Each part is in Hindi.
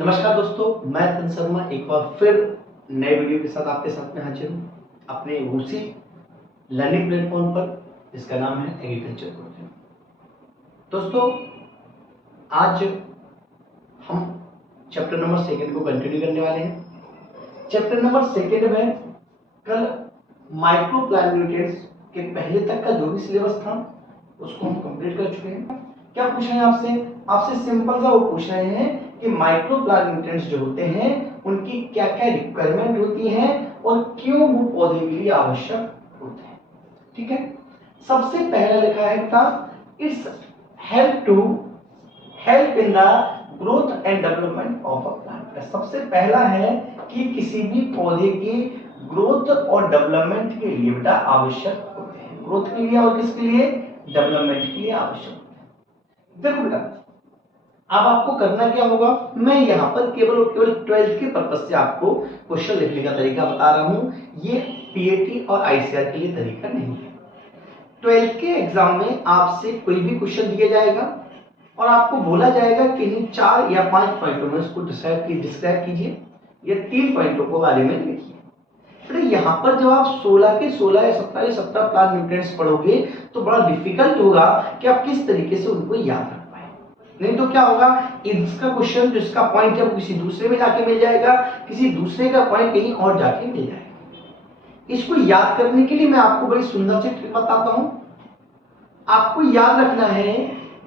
नमस्कार दोस्तों, मैं तन शर्मा एक बार फिर नए वीडियो के साथ आपके साथ में हाजिर हूँ अपने उसी लर्निंग प्लेटफॉर्म पर जिसका नाम है एग्रीकल्चर कोचिंग। दोस्तों, आज हम चैप्टर नंबर 2 को कंटिन्यू करने वाले हैं। चैप्टर नंबर 2 में कल माइक्रो प्लांट न्यूट्रिएंट्स के पहले तक का जो भी सिलेबस था उसको हम कंप्लीट कर चुके हैं। क्या पूछ रहे हैं आपसे सिंपल सा वो पूछ रहे हैं कि माइक्रो प्लांट न्यूट्रिएंट्स जो होते हैं उनकी क्या क्या रिक्वायरमेंट होती है और क्यों वो पौधे के लिए आवश्यक होते हैं। ठीक है, सबसे पहला लिखा है बेटा it's help in the growth and development of a plant. सबसे पहला है कि किसी भी पौधे की ग्रोथ और डेवलपमेंट के लिए बेटा आवश्यक होते हैं। ग्रोथ के लिए और किसके लिए? डेवलपमेंट के लिए आवश्यक होते हैं। देखो बेटा, अब आपको करना क्या होगा, मैं यहाँ पर केवल और केवल 12th के पर्पस से आपको क्वेश्चन लिखने का तरीका बता रहा हूँ। ये पीएटी और आईसीआर के लिए तरीका नहीं है। 12th के एग्जाम में आपसे कोई भी क्वेश्चन दिया जाएगा और आपको बोला जाएगा कि इन 4 या 5 पॉइंटों में इसको डिस्क्राइब कीजिए या 3 पॉइंटों को बारे में लिखिए। फिर यहाँ पर जब आप 16 के 16 या 17 के 17 प्लांट न्यूट्रिएंट्स पढ़ोगे तो बड़ा डिफिकल्ट होगा कि आप किस तरीके से उनको याद रख पाए। नहीं तो क्या होगा, इसका क्वेश्चन जिसका पॉइंट है वो किसी दूसरे में जाके मिल जाएगा, किसी दूसरे का पॉइंट कहीं और जाके मिल जाएगा। इसको याद करने के लिए मैं आपको बड़ी सुंदर सी ट्रिक बताता हूं। आपको याद रखना है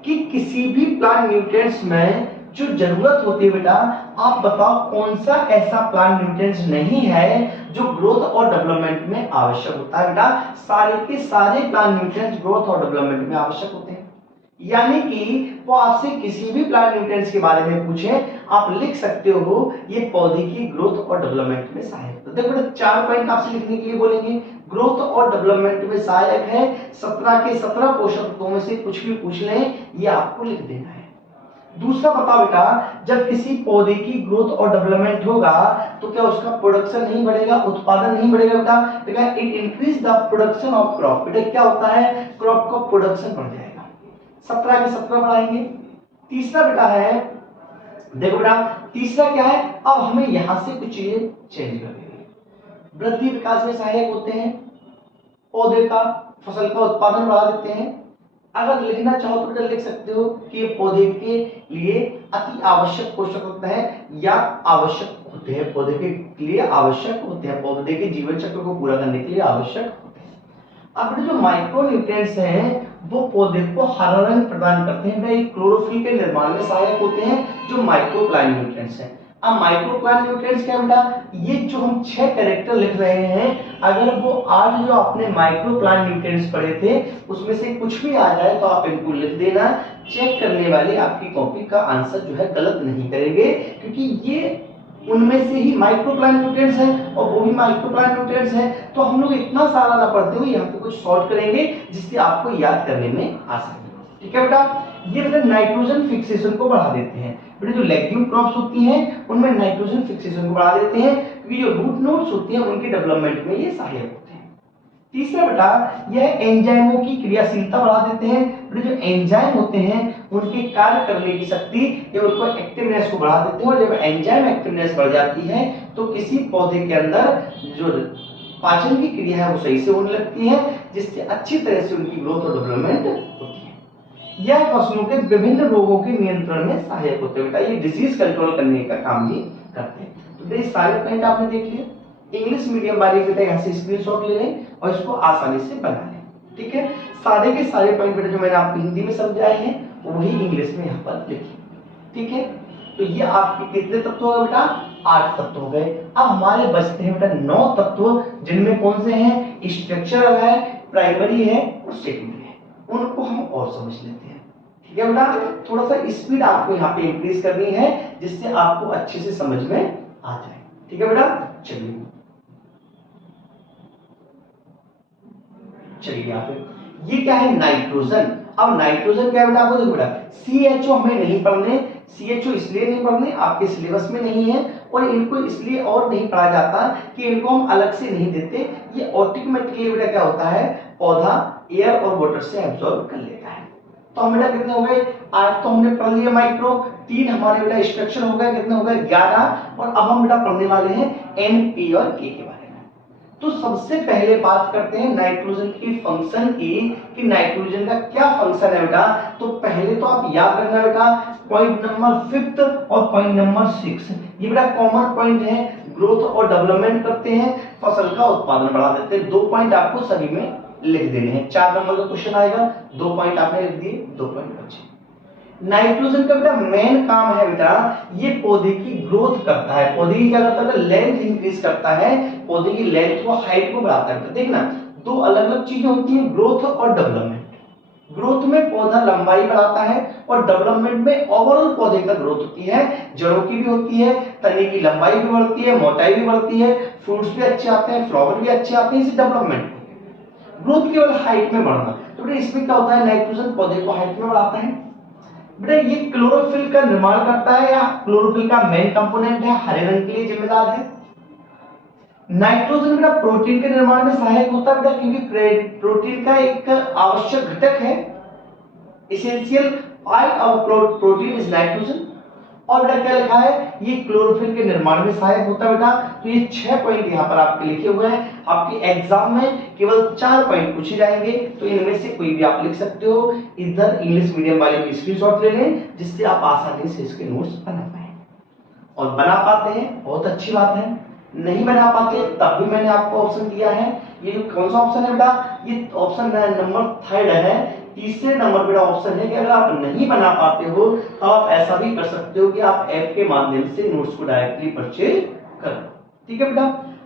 कि किसी भी प्लांट न्यूट्रिएंट्स में जो जरूरत होती है बेटा, आप बताओ कौन सा ऐसा प्लांट न्यूट्रिएंट्स नहीं है जो ग्रोथ और डेवलपमेंट में आवश्यक होता है। बेटा सारे के सारे प्लांट न्यूट्रिएंट्स ग्रोथ और डेवलपमेंट में आवश्यक होते हैं। यानी कि वो आपसे किसी भी प्लांट न्यूट्रिएंट्स के बारे में पूछे, आप लिख सकते हो ये पौधे की ग्रोथ और डेवलपमेंट में सहायक। तो देखो 4 पॉइंट आपसे लिखने के लिए बोलेंगे। ग्रोथ और डेवलपमेंट में सहायक है 17 के 17 पोषक तत्वों में से कुछ भी पूछ लें, ये आपको लिख देना है। दूसरा बताओ बेटा, जब किसी पौधे की ग्रोथ और डेवलपमेंट होगा तो क्या उसका प्रोडक्शन नहीं बढ़ेगा, उत्पादन नहीं बढ़ेगा बेटा? It increase the production of crop. बेटा क्या होता है, क्रॉप का प्रोडक्शन बढ़ जाएगा। 17 के 17 बढ़ाएंगे। तीसरा बेटा है, देखो बेटा तीसरा क्या है, अब हमें यहां से कुछ चीजें चेंज कर देंगे। वृद्धि विकास में सहायक होते हैं, पौधे का फसल का उत्पादन बढ़ा देते हैं। अगर लिखना चाहो तो बेटा लिख सकते हो कि ये पौधे के लिए अति आवश्यक पोषक होते हैं या आवश्यक होते हैं, पौधे के लिए आवश्यक होते हैं, पौधे के जीवन चक्र को पूरा करने के लिए आवश्यक होते हैं। अब जो माइक्रो न्यूट्रिएंट्स हैं वो पौधे को हरा रंग प्रदान करते हैं, वे क्लोरोफिल के निर्माण में सहायक होते हैं जो माइक्रो प्लांट न्यूट्रिएंट्स हैं। अब माइक्रो प्लांट न्यूट्रिएंट्स क्या बेटा, ये जो हम 6 कैरेक्टर लिख रहे हैं, अगर वो 8 जो आपने माइक्रो प्लांट न्यूट्रिएंट्स पढ़े थे उसमें से कुछ भी आ जाए तो आप इनको लिख देना। चेक करने वाले आपकी कॉपी का आंसर जो है गलत नहीं करेंगे, क्योंकि ये उनमें से ही माइक्रो प्लांट न्यूट्रिएंट्स हैं और वो भी माइक्रो प्लांट न्यूट्रिएंट्स हैं। तो हम लोग इतना सारा ना पढ़ते हुए यहाँ पे कुछ शॉर्ट करेंगे जिससे आपको याद करने में आसानी हो। ठीक है बेटा, ये बेटा नाइट्रोजन फिक्सेशन को बढ़ा देते हैं। बेटा जो लेग्यूम क्रॉप्स होती हैं उनमें नाइट्रोजन फिक्सेशन को बढ़ा देते हैं, क्योंकि जो रूट नोड्स होती हैं उनके डेवलपमेंट में ये सहायक होते हैं। तीसरा बेटा यह एंजाइमों की क्रियाशीलता बढ़ा देते हैं। जो एंजाइम होते हैं उनके कार्य करने की शक्ति या उनको एक्टिवनेस को बढ़ा देते हैं, और जब एंजाइम एक्टिवनेस बढ़ जाती है तो किसी पौधे के अंदर जो पाचन की क्रिया है वो सही से होने लगती है, जिससे अच्छी तरह से उनकी ग्रोथ और डेवलपमेंट होती है। यह फसलों के विभिन्न रोगों के नियंत्रण में सहायक होते हैं। बेटा ये डिजीज कंट्रोल करने का काम भी करते हैं। तो ये सारे पॉइंट आपने देख लिए। इंग्लिश मीडियम वाले बेटा यहाँ से स्क्रीनशॉट ले लें और इसको आसानी से बना लें। ठीक है, सारे के सारे पॉइंट बेटा जो मैंने आपको हिंदी में समझाए हैं वही इंग्लिश में यहाँ पर लिखिए। ठीक है, तो ये आपके कितने तत्व हो गए बेटा? 8 तत्व हो गए। अब हमारे बचते हैं बेटा 9 तत्व, जिनमें कौन से हैं? स्ट्रक्चरल है, प्राइमरी है और सेकेंडरी है। उनको हम और समझ लेते हैं। ठीक है बेटा, थोड़ा सा स्पीड आपको यहाँ पे इंक्रीज करनी है जिससे आपको अच्छे से समझ में आ जाए। ठीक है बेटा, चलिए यहाँ पे ये क्या है? नाइट्रोजन। अब नाइट्रोजन क्या है बेटा? आपको देखो बेटा CHO हमें नहीं पढ़ने। CHO इसलिए नहीं पढ़ने, आपके सिलेबस में नहीं है, और इनको इसलिए और नहीं पढ़ा जाता कि इनको हम अलग से नहीं देते। ये ऑटोमेटिकली बेटा क्या होता है, पौधा एयर और वाटर से एब्जॉर्ब कर लेता है। तो हम बेटा कितने हो गए? 8 तो हमने पढ़ लिया माइक्रो। तीन हमारे बेटा स्ट्रक्चर हो गए, कितने हो गए 11। और अब हम बेटा पढ़ने वाले हैं एन, पी और के बारे में। तो सबसे पहले बात करते हैं नाइट्रोजन की फंक्शन की, कि नाइट्रोजन का क्या फंक्शन है बेटा। तो पहले तो आप याद रखना बेटा पॉइंट नंबर 5 और पॉइंट नंबर 6, ये बेटा कॉमन पॉइंट है। ग्रोथ और डेवलपमेंट करते हैं, फसल का उत्पादन बढ़ा देते हैं। 2 पॉइंट आपको सभी में लिख देने हैं। 4 नंबर का क्वेश्चन आएगा, 2 पॉइंट आपने लिख दिए, 2 पॉइंट बचे। नाइट्रोजन का बेटा मेन काम है बेटा, ये पौधे की ग्रोथ करता है, पौधे की क्या करता है, लेंथ इंक्रीज करता है, पौधे की लेंथ को हाइट को बढ़ाता है। देखना दो अलग अलग चीजें होती हैं, ग्रोथ और डेवलपमेंट। ग्रोथ में पौधा लंबाई बढ़ाता है और डेवलपमेंट में ओवरऑल पौधे का ग्रोथ होती है, जड़ों की भी होती है, तने की लंबाई भी बढ़ती है, मोटाई भी बढ़ती है, फ्रूट्स भी अच्छे आते हैं, फ्लावर भी अच्छे आते हैं, इसे डेवलपमेंट। ग्रोथ केवल हाइट में बढ़ना। तो बेटा इसमें क्या होता है, नाइट्रोजन पौधे को हाइट में बढ़ाता है। बेटा ये क्लोरोफिल का निर्माण करता है, या क्लोरोफिल का मेन कंपोनेंट है, हरे रंग के लिए जिम्मेदार है। नाइट्रोजन बेटा प्रोटीन के निर्माण में सहायक होता है बेटा, क्योंकि प्रोटीन का एक आवश्यक घटक है, essential part of protein is nitrogen. और बेटा क्या लिखा है, ये क्लोरोफिल के निर्माण में सहायक होता है बेटा। तो ये 6 पॉइंट यहाँ पर आपके लिखे हुए हैं। आपके एग्जाम में केवल 4 पॉइंट पूछे जाएंगे, तो इनमें से कोई भी आप लिख सकते हो। इधर इंग्लिश मीडियम वाले की स्क्रीनशॉट ले लें, जिससे आप आसानी से इसके नोट्स बना पाए। और बना पाते हैं बहुत अच्छी बात है, नहीं बना पाते तब भी मैंने आपको ऑप्शन दिया है। ये जो कौन सा ऑप्शन है बेटा, ये ऑप्शन नंबर 3 है। तीसरे नंबर बेटा ऑप्शन है कि अगर आप नहीं बना पाते हो तो आप ऐसा भी कर सकते हो कि आप ऐप के माध्यम से नोट्स को डायरेक्टली परचेज करो। ठीक है बेटा।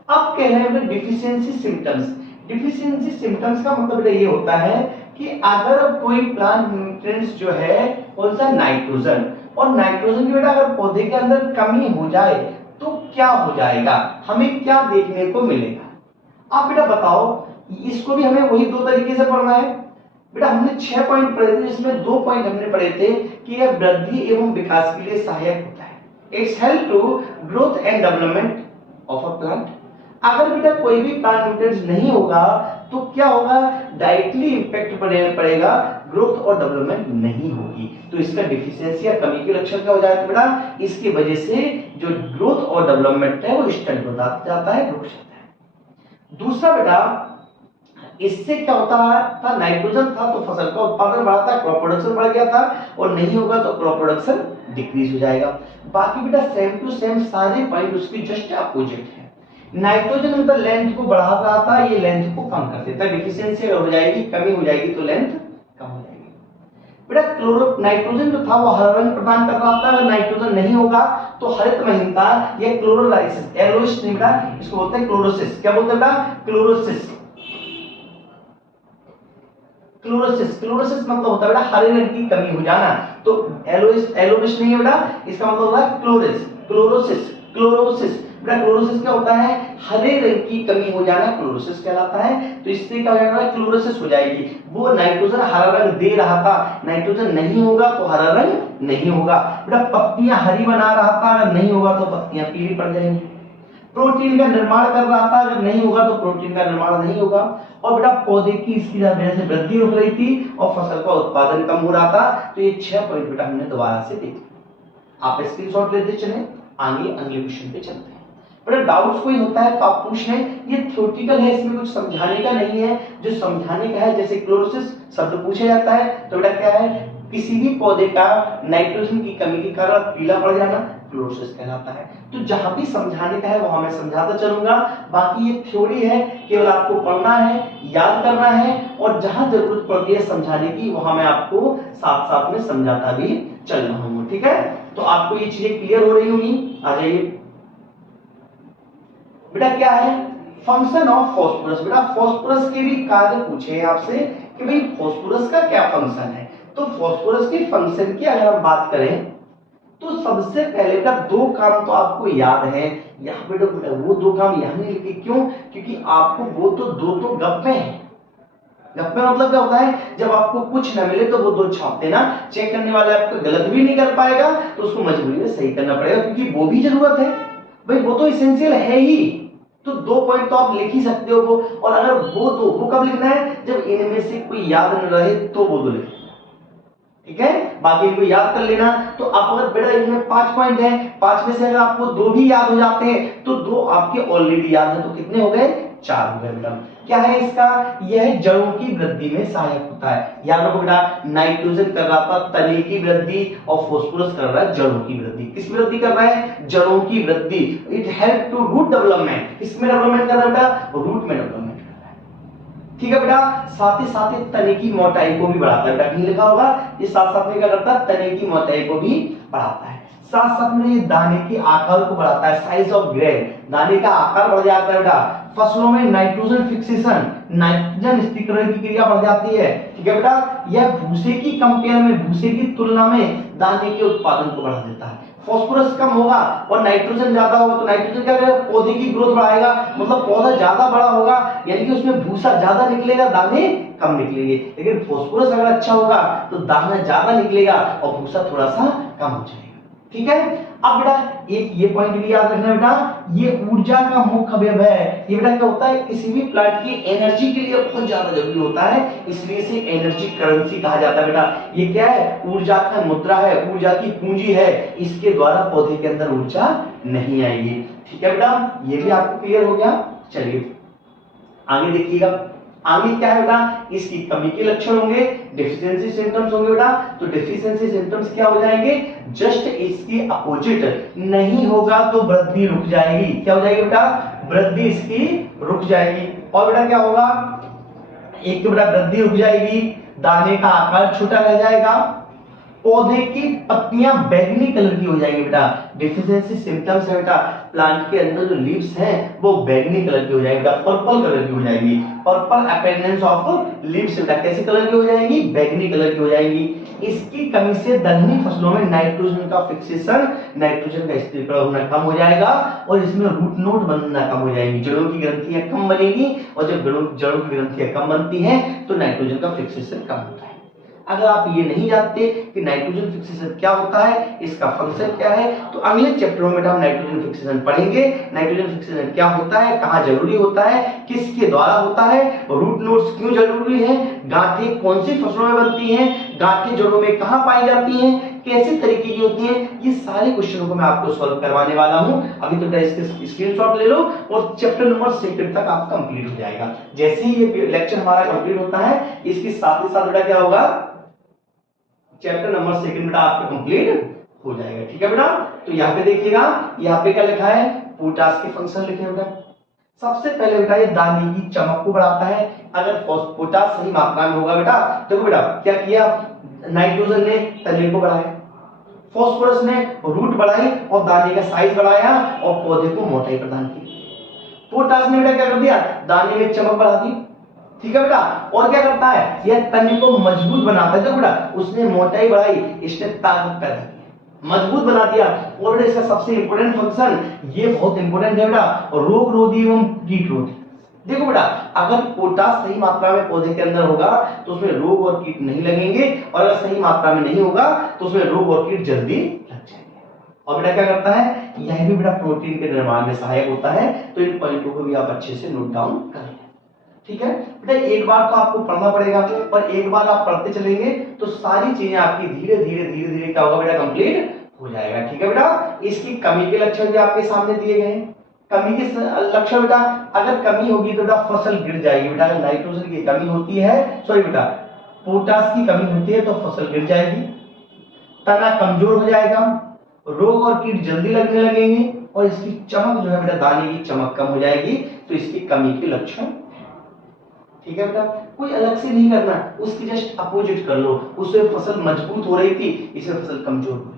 अब कह रहे हैं डिफिशियंसी सिम्टम्स। डिफिशियंसी सिम्टम्स का मतलब बेटा ये होता है कि अगर कोई प्लांट न्यूट्रिएंट्स जो है कौन सा, नाइट्रोजन, और नाइट्रोजन की बेटा अगर पौधे के अंदर कमी हो जाए तो क्या हो जाएगा, हमें क्या देखने को मिलेगा। आप बेटा बताओ, इसको भी हमें वही 2 तरीके से पढ़ना है। बेटा हमने 6 पॉइंट पढ़े थे, जिसमें 2 पॉइंट हमने पढ़े थे कि यह वृद्धि एवं विकास के लिए सहायक होता है। It's help to growth and development of a plant. अगर बेटा कोई भी प्लांट न्यूट्रिएंट्स नहीं होगा तो क्या होगा, डायरेक्टली इंपैक्ट पड़ेगा, ग्रोथ और डेवलपमेंट नहीं होगी। तो इसका डिफिशियंसी या कमी के लक्षण क्या हो जाएगा बेटा, इसकी वजह से जो ग्रोथ और डेवलपमेंट है वो स्टंट हो जाता है, रुक जाता है। दूसरा बेटा इससे क्या होता था, नाइट्रोजन था तो फसल का उत्पादन बढ़ा था, क्रॉप प्रोडक्शन बढ़ गया था, और नहीं होगा तो क्रॉप प्रोडक्शन डिक्रीज हो जाएगा। बाकी बेटा सेम टू सेम सारे पॉइंट उसकी जस्ट अपोजिट है। नाइट्रोजन मतलब लेंथ को बढ़ा रहा था, ये लेंथ को कम कर देता है। डिफिशियंसी हो जाएगी, कमी हो जाएगी तो लेंथ कम हो जाएगी। बेटा नाइट्रोजन जो था वो हरा रंग प्रदान कर रहा था, अगर नाइट्रोजन नहीं होगा तो हरित महीनता या क्लोरोलाइसिस, एलोइस नहीं बेटा, इसको बोलते हैं क्लोरोसिस। क्या बोलते हैं बेटा, क्लोरोसिस। क्लोरोसिस, क्लोरोसिस मतलब होता है बेटा हरे रंग की कमी हो जाना। तो एलोइस, एलोइस नहीं है बेटा, इसका मतलब होता है क्लोरिस, क्लोरोसिस, क्लोरोसिस। बेटा क्लोरोसिस क्या होता है, हरे रंग की कमी हो जाना क्लोरोसिस कहलाता है। तो इससे क्या हो जाएगा, क्लोरोसिस हो जाएगी। वो नाइट्रोजन हरा रंग दे रहा था, नाइट्रोजन नहीं होगा तो हरा रंग नहीं होगा। बेटा पत्तियां हरी बना रहा था, अगर नहीं होगा तो पत्तियां पीली पड़ जाएंगी। प्रोटीन का निर्माण कर रहा था, अगर नहीं होगा तो प्रोटीन का निर्माण नहीं होगा। और बेटा पौधे की इसकी वजह से वृद्धि रुक रही थी और फसल का उत्पादन कम हो रहा था। तो ये 6 पॉइंट बेटा हमने दोबारा से देखे, आप स्क्रीनशॉट लेते चले, आगे अगले क्वेश्चन पे चलते हैं। बेटा डाउट्स कोई होता है तो आप पूछ लें, ये थ्योरेटिकल है, इसमें कुछ समझाने का नहीं है। जो समझाने का है, जैसे क्लोरोसिस शब्द पूछा जाता है तो बेटा क्या है, किसी भी पौधे का नाइट्रोजन की कमी के कारण पीला पड़ जाना क्लोरोसिस कहलाता है। तो जहां भी समझाने का है वहां मैं समझाता चलूंगा। बाकी ये थ्योरी है, केवल आपको पढ़ना है, याद करना है, और जहां जरूरत पड़ती है समझाने की वहां मैं आपको साथ साथ में समझाता भी चल रहा हूं। ठीक है, तो आपको ये चीजें क्लियर हो रही होंगी। आ जाइए बेटा, क्या है फंक्शन ऑफ फास्फोरस। बेटा फास्फोरस के भी कार्य पूछे आपसे कि भाई फास्फोरस का क्या फंक्शन है। तो फास्फोरस के फंक्शन की अगर हम बात करें तो सबसे पहले का 2 काम तो आपको याद है। यहाँ बेटा वो 2 काम यहाँ नहीं लिखे, क्यों, क्योंकि आपको वो तो 2 गप्पे हैं। गप्पे मतलब क्या होता है, जब आपको कुछ न मिले तो वो 2 छाप देना। चेक करने वाला आपको गलत भी नहीं कर पाएगा तो उसको मजबूरी में सही करना पड़ेगा, क्योंकि वो भी जरूरत है भाई, वो तो इसेंशियल है ही। तो 2 पॉइंट तो आप लिख ही सकते हो वो। और अगर वो कब लिखना है, जब इनमें से कोई याद न रहे तो वो 2 लिखना। ठीक है, बाकी इनको याद कर लेना। तो आप अगर बेटा इनमें 5 पॉइंट है, 5 में से अगर आपको 2 भी याद हो जाते हैं तो 2 आपके ऑलरेडी याद है, तो कितने हो गए, 4 हो गए बेटा। क्या है इसका, यह जड़ों की वृद्धि में सहायक होता है। याद रखो बेटा, नाइट्रोजन कर रहा था तने की वृद्धि और फास्फोरस कर रहा है जड़ों की वृद्धि। किस वृद्धि कर रहा है, जड़ों की वृद्धि। It help to root development, किसमें डेवलपमेंट कर रहा है बेटा, रूट में डेवलपमेंट। ठीक है बेटा, साथ ही तने की मोटाई को भी बढ़ाता है बेटा, कहीं लिखा होगा ये साथ साथ में क्या करता है, तने की मोटाई को भी बढ़ाता है। साथ साथ में ये दाने के आकार को बढ़ाता है, साइज ऑफ ग्रेन, दाने का आकार बढ़ जाता है बेटा। फसलों में नाइट्रोजन फिक्सेशन, नाइट्रोजन स्थिरीकरण की क्रिया बढ़ जाती है। ठीक है बेटा, यह भूसे की कंपेयर में, भूसे की तुलना में दाने के उत्पादन को बढ़ा देता है। फास्फोरस कम होगा और नाइट्रोजन ज्यादा होगा, तो नाइट्रोजन क्या करेगा, पौधे की ग्रोथ बढ़ाएगा, मतलब पौधा ज्यादा बड़ा होगा, यानी कि उसमें भूसा ज्यादा निकलेगा, दाने कम निकलेंगे। लेकिन फास्फोरस अगर अच्छा होगा तो दाना ज्यादा निकलेगा और भूसा थोड़ा सा कम हो जाएगा। ठीक है, अब बेटा एक ये पॉइंट भी याद रखना बेटा, ये ऊर्जा का मुख्य अवयव है। ये बेटा क्या होता है, किसी भी प्लांट की एनर्जी के लिए बहुत ज्यादा जरूरी होता है, इसलिए इसे एनर्जी करेंसी कहा जाता है बेटा। ये क्या है, ऊर्जा का मुद्रा है, ऊर्जा की पूंजी है, इसके द्वारा पौधे के अंदर ऊर्जा नहीं आएगी। ठीक है बेटा, ये भी आपको क्लियर हो गया। चलिए आगे देखिएगा, आगे क्या है बेटा, इसकी कमी के लक्षण होंगे, डेफिशिएंसी सिम्टम्स होंगे बेटा। तो डेफिशिएंसी सिम्टम्स क्या हो जाएंगे, जस्ट इसके अपोजिट, नहीं होगा तो वृद्धि रुक जाएगी। क्या हो जाएगी बेटा, वृद्धि इसकी रुक जाएगी। और बेटा क्या होगा, एक तो बेटा वृद्धि रुक जाएगी, दाने का आकार छोटा रह जाएगा, पौधे की पत्तियां बैंगनी कलर की हो जाएंगी बेटा। डेफिशिएंसी सिम्टम्स है बेटा, प्लांट के अंदर जो लीव्स हैं वो बैंगनी कलर की हो जाएंगी, पर्पल कलर की हो जाएंगी। पर्पल अपीयरेंस ऑफ लीव्स बेटा कैसे कलर की हो जाएंगी, बैंगनी कलर की हो जाएंगी। इसकी कमी से दलहनी फसलों में नाइट्रोजन का फिक्सेशन, नाइट्रोजन का स्थिरीकरण होना कम हो जाएगा और इसमें रूट नोड बनना कम हो जाएगी, जड़ों की ग्रंथियां कम बनेगी, और जब जड़ों की ग्रंथियां कम बनती हैं तो नाइट्रोजन का फिक्सेशन कम होता है। अगर आप ये नहीं जानते कि नाइट्रोजन फिक्सेशन क्या होता है, इसका फंक्शन क्या है, तो अगले चैप्टरों में हम नाइट्रोजन फिक्सेशन पढ़ेंगे। नाइट्रोजन फिक्सेशन क्या होता है, कहाँ जरूरी होता है, किसके द्वारा होता है, रूट नोड्स क्यों जरूरी है, गांठें कौन सी फसलों में बनती हैं, गांठें जड़ों में कहाँ पाई जाती हैं, कैसे तरीके की होती हैं, ये सारे क्वेश्चनों को मैं आपको सॉल्व करवाने वाला हूं। अभी तो इसके स्क्रीनशॉट ले लो और चैप्टर नंबर 2 तक आप कंप्लीट हो जाएगा। जैसे ही ये लेक्चर हमारा कंप्लीट होता है, इसके साथ ही साथ बेटा क्या होगा, चैप्टर नंबर 2 बेटा आपका कंप्लीट हो जाएगा। ठीक है बेटा, तो यहाँ पे देखिएगा, यहाँ पे क्या लिखा है, पोटास के फंक्शन लिखे हैं बेटा। सबसे पहले बेटा ये दाने की चमक को बढ़ाता है। अगर पोटास सही मात्रा में होगा बेटा, देखो बेटा क्या किया, नाइट्रोजन ने तने को बढ़ाया, फास्फोरस ने रूट बढ़ाई और दाने का साइज बढ़ाया और पौधे को मोटाई प्रदान की। पोटास ने बेटा क्या कर दिया, दाने में चमक बढ़ा दी। ठीक है बेटा, और क्या करता है, यह तने को मजबूत बनाता है। देखो बेटा, उसने मोटाई बढ़ाई, इसने ताकत पैदा की, मजबूत बना दिया। और इसका सबसे इंपॉर्टेंट फंक्शन, ये बहुत इंपॉर्टेंट है बेटा, रोग रोधी एवं कीट रोधी। देखो बेटा, अगर पोटास सही मात्रा में पौधे के अंदर होगा तो उसमें रोग और कीट नहीं लगेंगे, और अगर सही मात्रा में नहीं होगा तो उसमें रोग और कीट जल्दी लग जाएंगे। और बेटा क्या करता है, यह भी बेटा प्रोटीन के निर्माण में सहायक होता है। तो इन पॉइंटों को भी आप अच्छे से नोट डाउन कर लें। ठीक है बेटा, एक बार तो आपको पढ़ना पड़ेगा, पर एक बार आप पढ़ते चलेंगे तो सारी चीजें आपकी धीरे धीरे क्या होगा बेटा, कंप्लीट हो जाएगा। ठीक है बेटा, इसकी कमी के लक्षण भी आपके सामने दिए गए हैं। कमी के लक्षण बेटा, अगर कमी होगी तो बेटा फसल गिर जाएगी बेटा। अगर नाइट्रोजन की कमी होती है, सॉरी बेटा पोटास की कमी होती है तो फसल गिर जाएगी, तना कमजोर हो जाएगा, रोग और कीट जल्दी लगने लगेंगे, और इसकी चमक जो है बेटा, दाने की चमक कम हो जाएगी। तो इसकी कमी के लक्षण। ठीक है बेटा, कोई अलग से नहीं करना, उसकी जस्ट अपोजिट कर लो। उसमें फसल मजबूत हो रही थी, इसमें फसल कमजोर हो रही,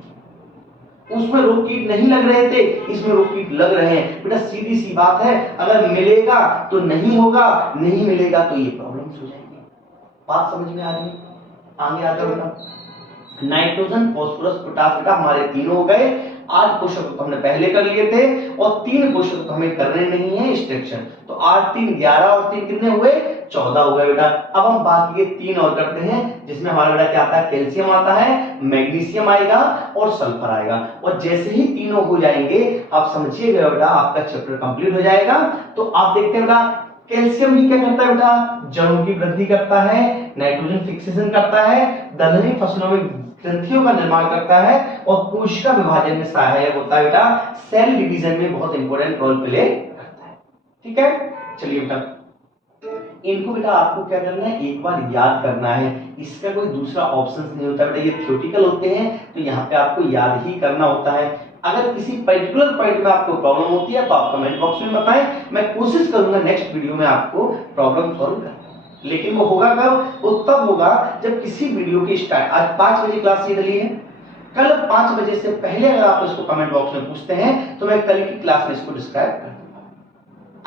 उसमें रोग कीट नहीं लग रहे थे, इसमें रोग कीट लग रहे हैं। बेटा सीधी सी बात है, अगर मिलेगा तो नहीं होगा, नहीं मिलेगा तो ये प्रॉब्लम्स हो जाएंगी। बात समझ में आ रही है, आगे आ जाओ बेटा। नाइट्रोजन फास्फोरस पोटास बेटा हमारे तीनों हो गए। 8 क्वेश्चन तो हमने पहले कर लिए थे और 3 क्वेश्चन तो हमें करने नहीं है इंस्ट्रक्शन। तो 8 3 11 और 3 कितने हुए, 14 हो गए बेटा। अब हम बाकी के 3 और करते हैं, जिसमें हमारा बेटा क्या आता है, कैल्शियम आता है, मैग्नीशियम आएगा और सल्फर आएगा। और जैसे ही तीनों हो जाएंगे, आप समझिएगा बेटा आपका चैप्टर कंप्लीट हो जाएगा। तो आप देखते हैं बेटा कैल्शियम भी क्या करता है बेटा, जड़ों की वृद्धि करता है, नाइट्रोजन फिक्सेशन करता है, दलहनी फसलों में ग्रंथियों का निर्माण करता है और कोशिका विभाजन में सहायक होता है बेटा, सेल डिवीजन में बहुत इंपॉर्टेंट रोल प्ले करता है। ठीक है, चलिए बेटा इनको बेटा आपको क्या करना है, एक बार याद करना है, इसका कोई दूसरा ऑप्शन नहीं होता बेटा, ये थ्योरेटिकल होते हैं तो यहाँ पे आपको याद ही करना होता है। अगर किसी पर्टिकुलर पॉइंट में आपको प्रॉब्लम होती है तो आप कमेंट बॉक्स में बताएं, मैं कोशिश करूंगा नेक्स्ट वीडियो में आपको प्रॉब्लम सॉल्व करना। लेकिन वो होगा कब, वो तब होगा जब किसी वीडियो की स्टार्ट, आज 5 बजे क्लास ये डली है, कल 5 बजे से पहले अगर आप इसको कमेंट बॉक्स में पूछते हैं तो मैं कल की क्लास में इसको डिस्क्राइब कर दूंगा।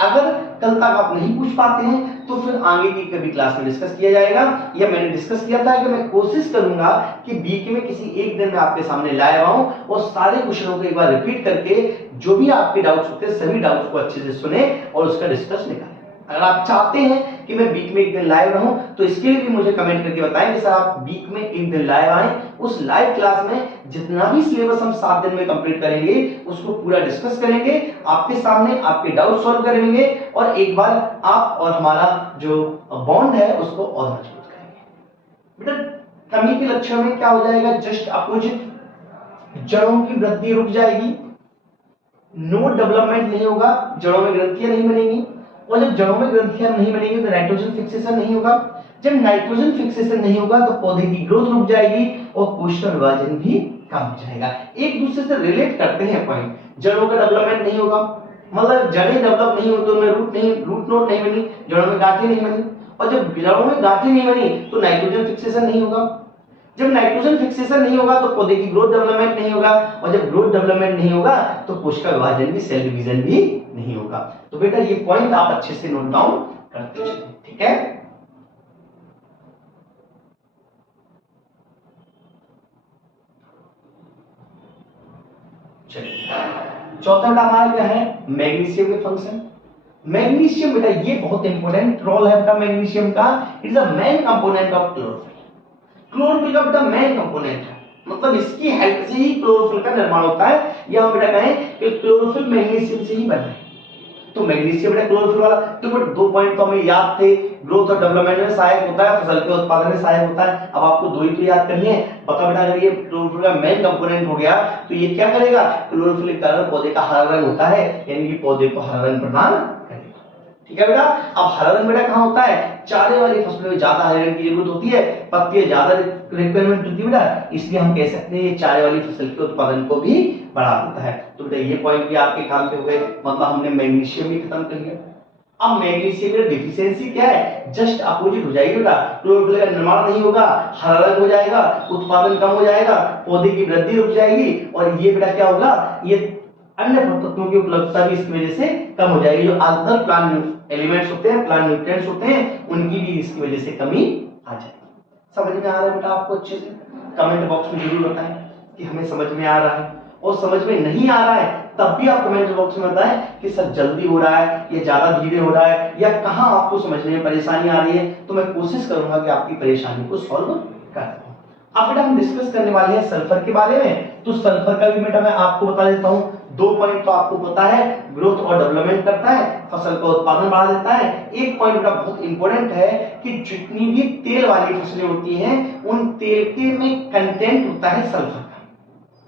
अगर कल तक आप नहीं पूछ पाते हैं तो फिर आगे की कभी क्लास में डिस्कस किया जाएगा, या मैंने डिस्कस किया था कि मैं कोशिश करूंगा कि वीक में किसी एक दिन में आपके सामने लाया आऊं और सारे क्वेश्चनों को एक बार रिपीट करके जो भी आपके डाउट्स होते हैं सभी डाउट्स को अच्छे से सुने और उसका डिस्कस निकालें। अगर आप चाहते हैं कि मैं वीक में एक दिन लाइव रहूं तो इसके लिए भी मुझे कमेंट करके बताएं कि सर आप वीक में एक दिन लाइव आए, उस लाइव क्लास में जितना भी सिलेबस हम 7 दिन में कंप्लीट करेंगे उसको पूरा डिस्कस करेंगे, आपके सामने आपके डाउट सॉल्व करेंगे और एक बार आप और हमारा जो बॉन्ड है उसको और मजबूत करेंगे। बेटा कमी के लक्षण में क्या हो जाएगा, जस्ट अपोजिट, जड़ों की वृद्धि रुक जाएगी, नो डेवलपमेंट नहीं होगा, जड़ों में ग्रंथियां नहीं बनेंगी, और जब जड़ों में ग्रंथियां नहीं बनेंगी तो नाइट्रोजन फिक्सेशन नहीं होगा, जब नाइट्रोजन फिक्सेशन नहीं होगा तो पौधे की ग्रोथ रुक जाएगी और कोशिका विभाजन भी कम हो जाएगा। एक दूसरे से रिलेट करते हैं पॉइंट, जड़ों का डेवलपमेंट नहीं होगा मतलब जड़ें डेवलप नहीं होती, उनमें रूट नोड नहीं बनी, जड़ों में गांठें नहीं बनी, और जब जड़ों में गांठें नहीं बनी तो नाइट्रोजन फिक्सेशन नहीं होगा, जब नाइट्रोजन फिक्सेशन नहीं होगा तो पौधे की ग्रोथ डेवलपमेंट नहीं होगा, और जब ग्रोथ डेवलपमेंट नहीं होगा तो कोशिका विभाजन भी, सेल डिवीजन भी नहीं होगा। तो बेटा ये पॉइंट आप अच्छे से नोट डाउन करते चलिए, ठीक है। चलिए चौथा बेटा हमारा क्या है, मैग्नीशियम के फंक्शन। मैग्नीशियम बेटा ये बहुत इंपॉर्टेंट रोल है बेटा मैग्नीशियम का, it is a main component of chlorophyll. Chlorophyll का बेटा मेन कंपोनेंट है, मतलब इसकी हेल्प से ही क्लोरोफिल का निर्माण होता है, या हम बेटा कहें कि क्लोरोफिल मैग्नीशियम से ही बना है। तो मैग्नीशियम बेटा क्लोरोफिल वाला, तो बेटा 2 पॉइंट तो हमें याद थे, ग्रोथ और डेवलपमेंट में सहायक होता है, फसल के उत्पादन में सहायक होता है। अब आपको 2 ही तो याद करनी है। बता बेटा अगर ये क्लोरोफिल का मेन कंपोनेंट हो गया तो ये क्या करेगा, क्लोरोफिल के कारण पौधे का हरा रंग होता है, यानी कि पौधे को हरा रंग प्रदान करेगा। ठीक है बेटा, अब हरा रंग बेटा कहां होता है, चारे वाली फसलों में ज्यादा हरे रंग की जरूरत होती है, पत्तियां ज्यादा रिक्वायरमेंट होती है बेटा, इसलिए हम कह सकते हैं ये चारे वाली फसल के उत्पादन को भी बढ़ा देता है। तो बेटा ये पॉइंट भी आपके काम पे हो गए, मतलब हमने मैग्नीशियम भी खत्म कर लिया। अब मैग्नीशियम की डिफिशियंसी क्या है, जस्ट अपोजिट हो जाएगी बेटा, क्लोरोफिल का निर्माण नहीं होगा, हरा रंग हो जाएगा, उत्पादन कम हो जाएगा, पौधे की वृद्धि रुक जाएगी, और ये बेटा क्या होगा, ये अन्य तत्वों की उपलब्धता भी इसकी वजह से कम हो जाएगी, जो अदर प्लांट एलिमेंट्स होते हैं, प्लांट न्यूट्रिएंट्स होते हैं, उनकी भी इसकी वजह से कमी आ जाएगी। समझ में आ रहा है बेटा आपको अच्छे से, कमेंट बॉक्स में जरूर बताएं कि हमें समझ में आ रहा है, और समझ में नहीं आ रहा है तब भी आप कमेंट बॉक्स में बताएं कि सर जल्दी हो रहा है या ज्यादा धीरे हो रहा है, या कहां आपको समझने में परेशानी आ रही है, तो मैं कोशिश करूंगा कि आपकी परेशानी को सॉल्व कर पाऊं। अब बेटा हम डिस्कस करने वाले हैं सल्फर के बारे में, तो सल्फर का भी बेटा मैं आपको बता देता हूं। 2 पॉइंट तो आपको पता है, ग्रोथ और डेवलपमेंट करता है, फसल का उत्पादन बढ़ा देता है। एक पॉइंट बेटा बहुत इंपॉर्टेंट है कि जितनी भी तेल वाली फसलें होती हैं उन तेल के में कंटेंट होता है सल्फर का,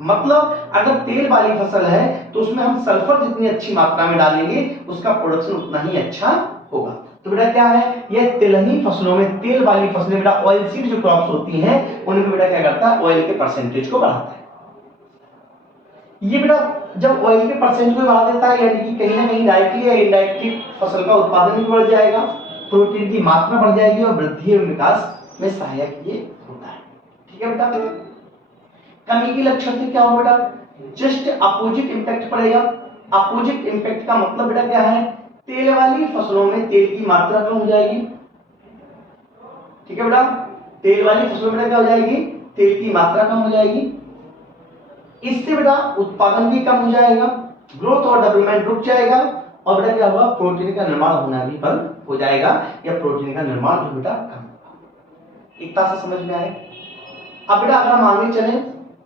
मतलब अगर तेल वाली फसल है तो उसमें हम सल्फर जितनी अच्छी मात्रा में डालेंगे उसका प्रोडक्शन उतना ही अच्छा होगा। तो बेटा क्या है, ये तिलहनी फसलों में, तेल वाली फसलें बेटा ऑयल सीड जो क्रॉप्स होती हैं उनमें बेटा क्या करता है, ऑयल के परसेंटेज को बढ़ाता है। ये बेटा जब ऑयल के परसेंटेज को बढ़ा देता है, यानी कि कहीं ना कहीं डायरेक्टली या इनडायरेक्टली फसल का उत्पादन भी बढ़ जाएगा, प्रोटीन की मात्रा बढ़ जाएगी और वृद्धि एवं विकास में सहायक ये होता है। ठीक है बेटा, कमी के लक्षण से क्या होगा बेटा, जस्ट अपोजिट इंपैक्ट पड़ेगा। अपोजिट इंपैक्ट का मतलब बेटा क्या है, तेल वाली फसलों में तेल की मात्रा कम हो जाएगी। ठीक है बेटा, तेल वाली फसलों में क्या हो जाएगी, तेल की मात्रा कम हो जाएगी, इससे बेटा उत्पादन भी कम हो जाएगा, ग्रोथ और डेवलपमेंट रुक जाएगा, और बेटा क्या होगा, प्रोटीन का निर्माण होना भी बंद हो जाएगा, या प्रोटीन का निर्माण भी बेटा कम होगा। एक तरह से समझ में आए। अब बेटा अगर हम आगे चलें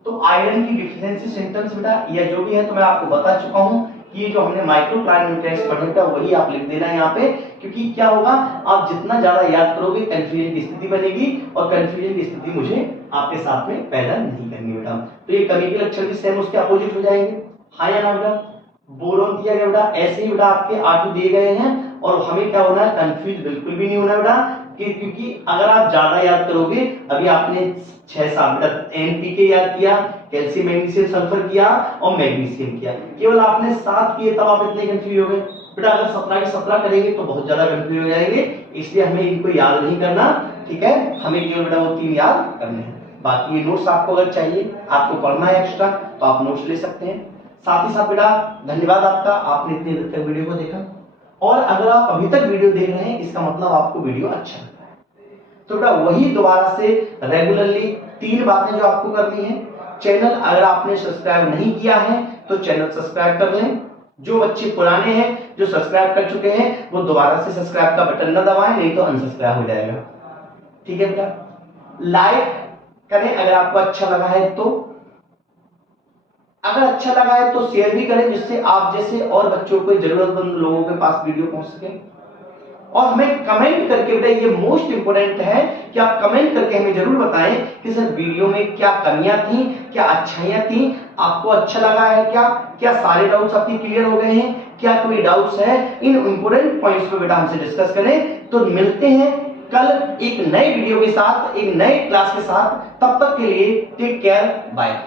तो आयरन की डिफिशियंसी सिम्टम्स बेटा या जो भी है तो मैं आपको बता चुका हूं, कि जो हमने माइक्रो प्लान न्यूट्रिएंट्स पढ़ा था वही आप लिख देना है यहाँ पे, क्योंकि क्या होगा, आप जितना ज्यादा याद करोगे कंफ्यूजन की स्थिति बनेगी और कंफ्यूजन की स्थिति मुझे आपके साथ में पैदा नहीं करनी बेटा। तो ये कमी के लक्षण भी सेम उसके अपोजिट हो जाएंगे, हाँ या ना बेटा। बोरोन दिया गया बेटा, ऐसे ही बेटा आपके R2 दिए गए हैं और हमें क्या होना है, कंफ्यूज बिल्कुल भी नहीं होना बेटा, क्योंकि अगर आप ज्यादा याद करोगे, अभी आपने 6-7 बेटा NPK याद किया, कैल्शियम मैग्नीशियम सल्फर किया और मैग्नीशियम किया, केवल आपने 7 किए तब आप इतने कंफ्यूज हो गए बेटा। अगर 17 के 17 करेंगे तो बहुत ज्यादा कंफ्यूज हो जाएंगे, इसलिए हमें इनको याद नहीं करना, ठीक है, हमें केवल बेटा वो 3 याद करने हैं। बाकी ये नोट्स आपको अगर चाहिए, आपको पढ़ना है एक्स्ट्रा, तो आप नोट्स ले सकते हैं। साथ ही साथ बेटा धन्यवाद आपका, आपने इतनी देर तक वीडियो को देखा, और अगर आप अभी तक वीडियो देख रहे हैं इसका मतलब आपको वीडियो अच्छा लगता है। तो बेटा वही दोबारा से रेगुलरली 3 बातें जो आपको करनी है। चैनल अगर आपने सब्सक्राइब नहीं किया है तो चैनल सब्सक्राइब कर लें। जो बच्चे पुराने हैं जो सब्सक्राइब कर चुके हैं वो दोबारा से सब्सक्राइब का बटन न दबाएं, नहीं तो अनसब्सक्राइब हो जाएगा, ठीक है बेटा। लाइक करें अगर आपको अच्छा लगा है तो, अगर अच्छा लगा है तो शेयर भी करें, जिससे आप जैसे और बच्चों को, जरूरतमंद लोगों के पास वीडियो पहुंच सके। और हमें कमेंट करके बेटा, ये मोस्ट इंपोर्टेंट है कि आप कमेंट करके हमें जरूर बताएं कि सर वीडियो में क्या कमियां थी, क्या अच्छाइयां थी, आपको अच्छा लगा है क्या, क्या सारे डाउट्स आपके क्लियर हो गए हैं, क्या कोई डाउट्स है, इन इंपोर्टेंट पॉइंट्स पे बेटा हमसे डिस्कस करें। तो मिलते हैं कल एक नए वीडियो के साथ, एक नए क्लास के साथ, तब तक के लिए टेक केयर, बाय।